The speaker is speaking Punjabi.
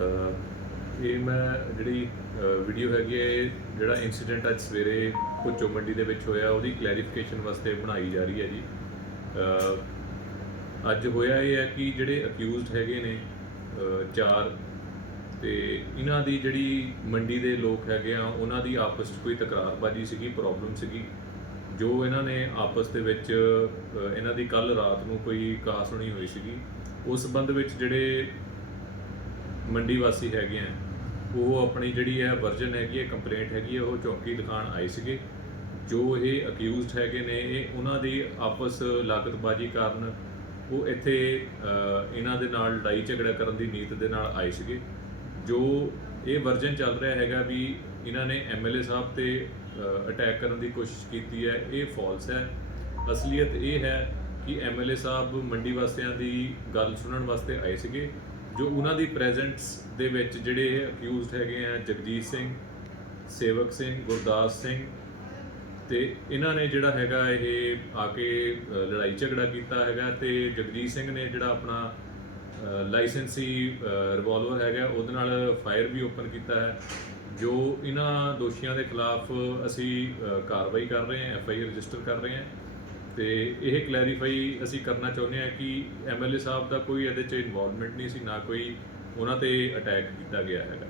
ਇਹ ਮੈਂ ਜਿਹੜੀ ਵੀਡੀਓ ਹੈਗੀ ਹੈ ਜਿਹੜਾ ਇਨਸੀਡੈਂਟ ਅੱਜ ਸਵੇਰੇ ਭੁੱਚੋ ਮੰਡੀ ਦੇ ਵਿੱਚ ਹੋਇਆ, ਉਹਦੀ ਕਲੈਰੀਫਿਕੇਸ਼ਨ ਵਾਸਤੇ ਬਣਾਈ ਜਾ ਰਹੀ ਹੈ ਜੀ। ਅੱਜ ਹੋਇਆ ਇਹ ਹੈ ਕਿ ਜਿਹੜੇ ਅਕਿਊਜ਼ਡ ਹੈਗੇ ਨੇ ਚਾਰ, ਤੇ ਇਹਨਾਂ ਦੀ ਜਿਹੜੀ ਮੰਡੀ ਦੇ ਲੋਕ ਹੈਗੇ ਆ, ਉਹਨਾਂ ਦੀ ਆਪਸ 'ਚ ਕੋਈ ਤਕਰਾਰਬਾਜੀ ਸੀਗੀ ਪ੍ਰੋਬਲਮ ਸੀਗੀ। ਜੋ ਇਹਨਾਂ ਨੇ ਆਪਸ ਦੇ ਵਿੱਚ ਇਹਨਾਂ ਦੀ ਕੱਲ ਰਾਤ ਨੂੰ ਕੋਈ ਕਹਾ ਸੁਣੀ ਹੋਈ ਸੀਗੀ, ਉਸ ਸੰਬੰਧ ਵਿੱਚ ਜਿਹੜੇ ਮੰਡੀ ਵਾਸੀ ਹੈਗੇ ਆ ਉਹ ਆਪਣੀ ਜਿਹੜੀ ਹੈ ਵਰਜਨ ਹੈਗੀ ਹੈ ਕੰਪਲੇਂਟ ਹੈਗੀ ਹੈ, ਉਹ ਚੌਕੀ ਦਿਖਾਣ ਆਏ ਸੀਗੇ। ਜੋ ਇਹ ਅਕਿਊਜ਼ਡ ਹੈਗੇ ਨੇ, ਇਹ ਉਹਨਾਂ ਦੀ ਆਪਸ ਲਾਗਤਬਾਜ਼ੀ ਕਾਰਨ ਉਹ ਇੱਥੇ ਇਹਨਾਂ ਦੇ ਨਾਲ ਲੜਾਈ ਝਗੜਾ ਕਰਨ ਦੀ ਨੀਤ ਦੇ ਨਾਲ ਆਏ ਸੀਗੇ। ਜੋ ਇਹ ਵਰਜਨ ਚੱਲ ਰਿਹਾ ਹੈਗਾ ਵੀ ਇਹਨਾਂ ਨੇ ਐਮਐਲਏ ਸਾਹਿਬ ਤੇ ਅਟੈਕ ਕਰਨ ਦੀ ਕੋਸ਼ਿਸ਼ ਕੀਤੀ ਹੈ, ਇਹ ਫਾਲਸ ਹੈ। ਅਸਲੀਅਤ ਇਹ ਹੈ ਕਿ ਐਮਐਲਏ ਸਾਹਿਬ ਮੰਡੀ ਵਾਸੀਆਂ ਦੀ ਗੱਲ ਸੁਣਨ ਵਾਸਤੇ ਆਏ ਸੀਗੇ। ਜੋ ਉਹਨਾਂ ਦੀ ਪ੍ਰੈਜ਼ੈਂਟਸ ਦੇ ਵਿੱਚ ਜਿਹੜੇ ਅਕਿਊਜ਼ਡ ਹੈਗੇ ਆ, ਜਗਜੀਤ ਸਿੰਘ, ਸੇਵਕ ਸਿੰਘ, ਗੁਰਦਾਸ ਸਿੰਘ ਤੇ ਇਹਨਾਂ ਨੇ ਜਿਹੜਾ ਹੈਗਾ ਇਹ ਆ ਕੇ ਲੜਾਈ ਝਗੜਾ ਕੀਤਾ ਹੈਗਾ ਤੇ ਜਗਜੀਤ ਸਿੰਘ ਨੇ ਜਿਹੜਾ ਆਪਣਾ ਲਾਇਸੈਂਸੀ ਰਿਵਾਲਵਰ ਹੈਗਾ, ਉਹਦੇ ਨਾਲ ਫਾਇਰ ਵੀ ਓਪਨ ਕੀਤਾ ਹੈ। ਜੋ ਇਹਨਾਂ ਦੋਸ਼ੀਆਂ ਦੇ ਖਿਲਾਫ ਅਸੀਂ ਕਾਰਵਾਈ ਕਰ ਰਹੇ ਹਾਂ ਐਫ ਆਈ ਆਰ ਰਜਿਸਟਰ ਕਰ ਰਹੇ ਹਾਂ। ਤੇ ਇਹ ਕਲੈਰੀਫਾਈ ਅਸੀਂ ਕਰਨਾ ਚਾਹੁੰਦੇ ਹਾਂ ਕਿ ਐਮਐਲਏ ਸਾਹਿਬ ਦਾ ਕੋਈ ਇਹਦੇ ਚ ਇਨਵੋਲਵਮੈਂਟ ਨਹੀਂ ਸੀ, ਨਾ ਕੋਈ ਉਹਨਾਂ ਤੇ ਅਟੈਕ ਕੀਤਾ ਗਿਆ ਹੈਗਾ।